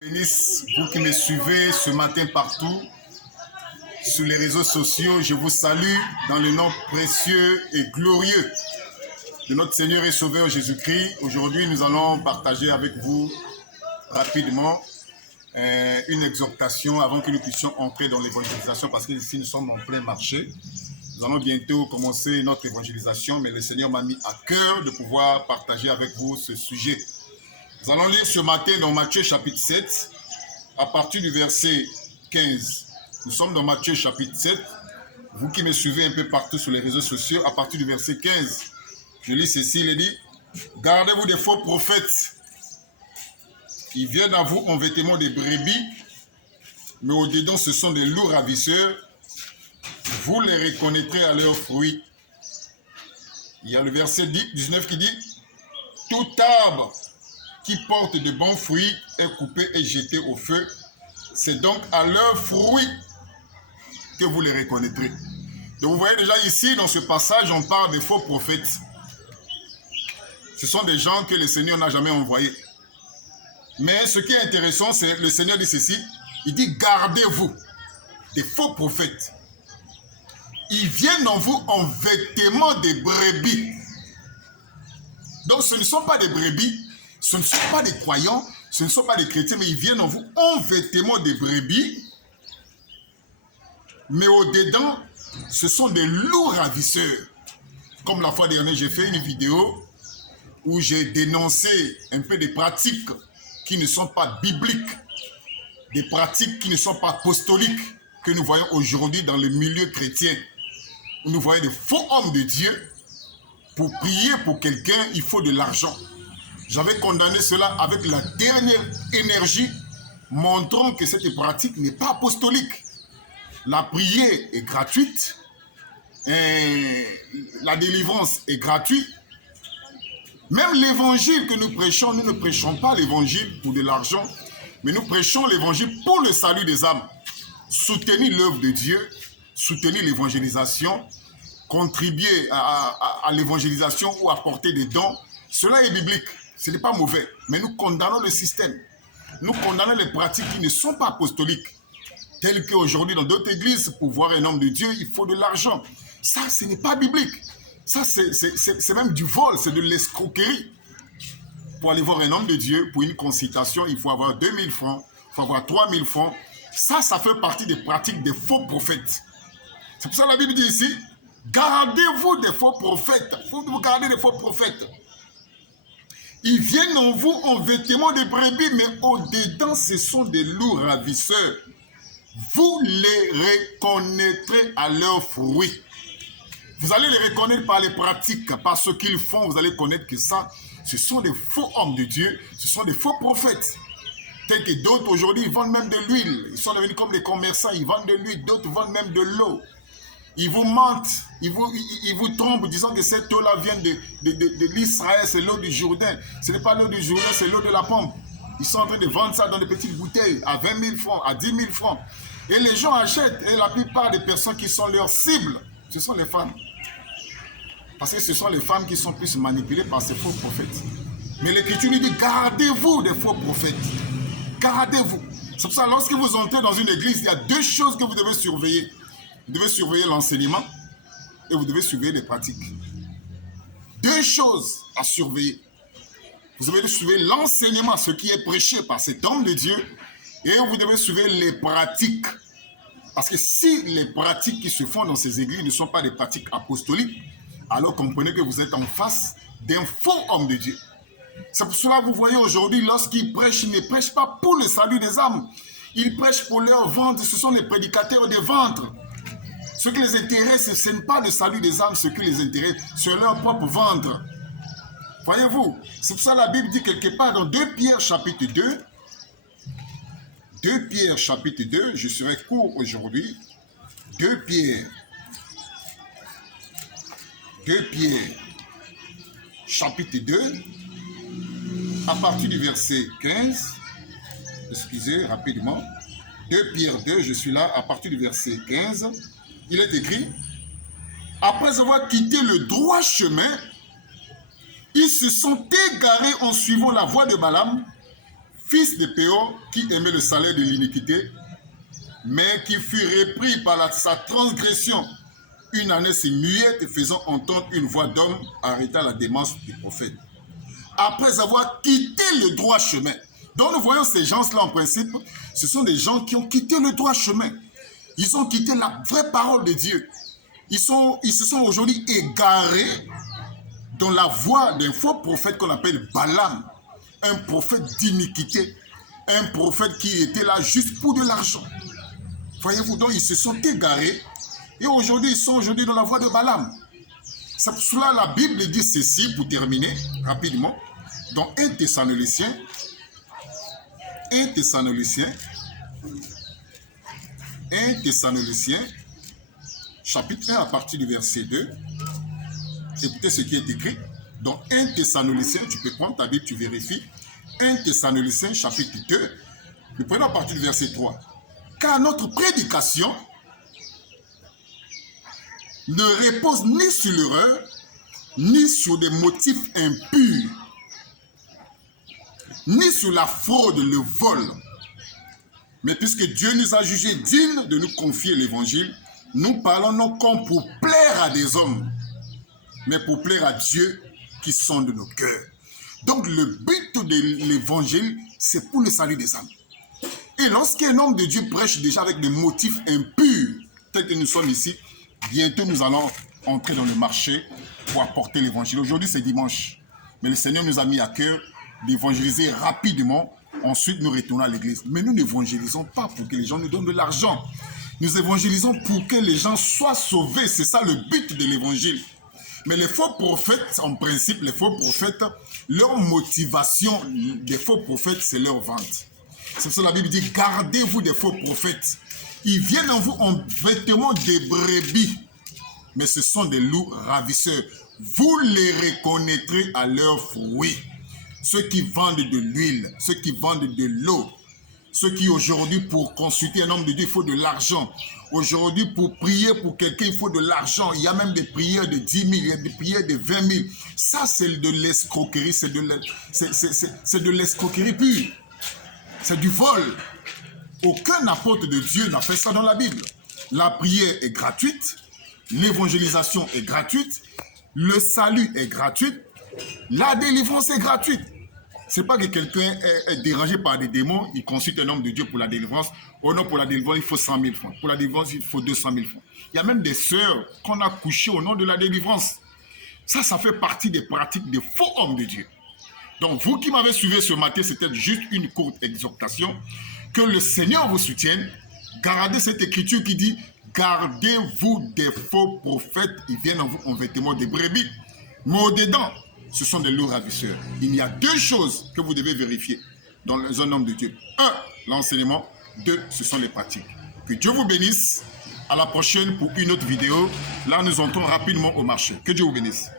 Bénisse, vous qui me suivez ce matin partout sur les réseaux sociaux, je vous salue dans le nom précieux et glorieux de notre Seigneur et Sauveur Jésus-Christ. Aujourd'hui, nous allons partager avec vous rapidement une exhortation avant que nous puissions entrer dans l'évangélisation, parce que ici nous sommes en plein marché. Nous allons bientôt commencer notre évangélisation, mais le Seigneur m'a mis à cœur de pouvoir partager avec vous ce sujet. Nous allons lire ce matin dans Matthieu chapitre 7, à partir du verset 15. Nous sommes dans Matthieu chapitre 7. Vous qui me suivez un peu partout sur les réseaux sociaux, à partir du verset 15, je lis ceci, il dit « Gardez-vous des faux prophètes. Ils viennent à vous en vêtements de brebis, mais au-dedans ce sont des loups ravisseurs. Vous les reconnaîtrez à leurs fruits. » Il y a le verset 19 qui dit « Tout arbre qui porte de bons fruits est coupé et jeté au feu. C'est donc à leurs fruits que vous les reconnaîtrez. » Donc vous voyez déjà ici, dans ce passage, on parle des faux prophètes. Ce sont des gens que le Seigneur n'a jamais envoyés. Mais ce qui est intéressant, c'est que le Seigneur dit ceci, il dit « Gardez-vous des faux prophètes. Ils viennent en vous en vêtements de brebis. » Donc ce ne sont pas des brebis, ce ne sont pas des croyants, ce ne sont pas des chrétiens, mais ils viennent en vous en vêtements de brebis. Mais au-dedans, ce sont des loups ravisseurs. Comme la fois dernière, j'ai fait une vidéo où j'ai dénoncé un peu des pratiques qui ne sont pas bibliques, des pratiques qui ne sont pas apostoliques, que nous voyons aujourd'hui dans le milieu chrétien, où nous voyons des faux hommes de Dieu. Pour prier pour quelqu'un, il faut de l'argent. J'avais condamné cela avec la dernière énergie, montrant que cette pratique n'est pas apostolique. La prière est gratuite, et la délivrance est gratuite. Même l'évangile que nous prêchons, nous ne prêchons pas l'évangile pour de l'argent, mais nous prêchons l'évangile pour le salut des âmes. Soutenir l'œuvre de Dieu, soutenir l'évangélisation, contribuer à l'évangélisation ou apporter des dons, cela est biblique. Ce n'est pas mauvais, mais nous condamnons le système. Nous condamnons les pratiques qui ne sont pas apostoliques. Telles qu'aujourd'hui, dans d'autres églises, pour voir un homme de Dieu, il faut de l'argent. Ça, ce n'est pas biblique. Ça, c'est même du vol, c'est de l'escroquerie. Pour aller voir un homme de Dieu, pour une consultation, il faut avoir 2000 francs, il faut avoir 3000 francs. Ça fait partie des pratiques des faux prophètes. C'est pour ça que la Bible dit ici, gardez-vous des faux prophètes. Il faut vous garder des faux prophètes. Ils viennent en vous en vêtements de brebis, mais au-dedans, ce sont des loups ravisseurs. Vous les reconnaîtrez à leurs fruits. Vous allez les reconnaître par les pratiques, par ce qu'ils font. Vous allez connaître que ça, ce sont des faux hommes de Dieu, ce sont des faux prophètes. Tel que d'autres aujourd'hui, ils vendent même de l'huile. Ils sont devenus comme des commerçants, ils vendent de l'huile, d'autres vendent même de l'eau. Ils vous mentent, ils vous trompent, disant que cette eau-là vient de l'Israël, c'est l'eau du Jourdain. Ce n'est pas l'eau du Jourdain, c'est l'eau de la pompe. Ils sont en train de vendre ça dans des petites bouteilles, à 20 000 francs, à 10 000 francs. Et les gens achètent, et la plupart des personnes qui sont leurs cibles, ce sont les femmes. Parce que ce sont les femmes qui sont plus manipulées par ces faux prophètes. Mais l'Écriture nous dit, gardez-vous des faux prophètes. Gardez-vous. C'est pour ça, lorsque vous entrez dans une église, il y a deux choses que vous devez surveiller. Vous devez surveiller l'enseignement et vous devez surveiller les pratiques. Deux choses à surveiller. Vous devez surveiller l'enseignement, ce qui est prêché par cet homme de Dieu, et vous devez surveiller les pratiques. Parce que si les pratiques qui se font dans ces églises ne sont pas des pratiques apostoliques, alors comprenez que vous êtes en face d'un faux homme de Dieu. C'est pour cela que vous voyez aujourd'hui, lorsqu'ils prêchent, ils ne prêchent pas pour le salut des âmes. Ils prêchent pour leur ventre, ce sont les prédicateurs des ventres. Ce qui les intéresse, ce n'est pas le salut des âmes, ce qui les intéresse, c'est leur propre ventre. Voyez-vous, c'est pour ça que la Bible dit quelque part dans 2 Pierre chapitre 2, 2 Pierre chapitre 2, je serai court aujourd'hui, 2 Pierre chapitre 2, à partir du verset 15, excusez rapidement, 2 Pierre 2, je suis là, à partir du verset 15, il est écrit, après avoir quitté le droit chemin, ils se sont égarés en suivant la voie de Balaam, fils de Péor, qui aimait le salaire de l'iniquité, mais qui fut repris par sa transgression. Une année se muette, faisant entendre une voix d'homme, arrêta la démence du prophète. Après avoir quitté le droit chemin. Donc nous voyons ces gens-là en principe, ce sont des gens qui ont quitté le droit chemin. Ils ont quitté la vraie parole de Dieu. Ils se sont aujourd'hui égarés dans la voie d'un faux prophète qu'on appelle Balaam. Un prophète d'iniquité. Un prophète qui était là juste pour de l'argent. Voyez-vous, donc ils se sont égarés. Et aujourd'hui, ils sont dans la voie de Balaam. C'est pour cela la Bible dit ceci, pour terminer rapidement. Dans 1 Thessaloniciens, chapitre 1 à partir du verset 2. Écoutez ce qui est écrit. Dans 1 Thessaloniciens, tu peux prendre ta Bible, tu vérifies. 1 Thessaloniciens, chapitre 2. Nous prenons à partir du verset 3. Car notre prédication ne repose ni sur l'erreur, ni sur des motifs impurs, ni sur la fraude, le vol. Mais puisque Dieu nous a jugés dignes de nous confier l'évangile, nous parlons non comme pour plaire à des hommes, mais pour plaire à Dieu qui sonde nos cœurs. Donc le but de l'évangile, c'est pour le salut des âmes. Et lorsqu'un homme de Dieu prêche déjà avec des motifs impurs, tels que nous sommes ici, bientôt nous allons entrer dans le marché pour apporter l'évangile. Aujourd'hui c'est dimanche, mais le Seigneur nous a mis à cœur d'évangéliser rapidement. Ensuite nous retournons à l'église. Mais nous n'évangélisons pas pour que les gens nous donnent de l'argent. Nous évangélisons pour que les gens soient sauvés. C'est ça le but de l'évangile. Mais les faux prophètes, en principe, les faux prophètes, leur motivation des faux prophètes, c'est leur vente. C'est pour ça que la Bible dit, gardez-vous des faux prophètes. Ils viennent en vous en vêtements de brebis, mais ce sont des loups ravisseurs. Vous les reconnaîtrez à leurs fruits. Ceux qui vendent de l'huile, ceux qui vendent de l'eau, ceux qui aujourd'hui, pour consulter un homme de Dieu, il faut de l'argent. Aujourd'hui, pour prier pour quelqu'un, il faut de l'argent. Il y a même des prières de 10 000, il y a des prières de 20 000. Ça, c'est de l'escroquerie, c'est de l'escroquerie pure. C'est du vol. Aucun apôtre de Dieu n'a fait ça dans la Bible. La prière est gratuite, l'évangélisation est gratuite, le salut est gratuit, la délivrance est gratuite. Ce n'est pas que quelqu'un est dérangé par des démons, il consulte un homme de Dieu pour la délivrance. Oh non, pour la délivrance, il faut 100 000 francs. Pour la délivrance, il faut 200 000 francs. Il y a même des sœurs qu'on a couchées au nom de la délivrance. Ça fait partie des pratiques des faux hommes de Dieu. Donc, vous qui m'avez suivi ce matin, c'était juste une courte exhortation. Que le Seigneur vous soutienne. Gardez cette écriture qui dit, gardez-vous des faux prophètes, ils viennent en vous en vêtements de brebis. Mais au-dedans, ce sont des loups ravisseurs. Il y a deux choses que vous devez vérifier dans un homme de Dieu. 1, l'enseignement. 2, ce sont les pratiques. Que Dieu vous bénisse. À la prochaine pour une autre vidéo. Là, nous entrons rapidement au marché. Que Dieu vous bénisse.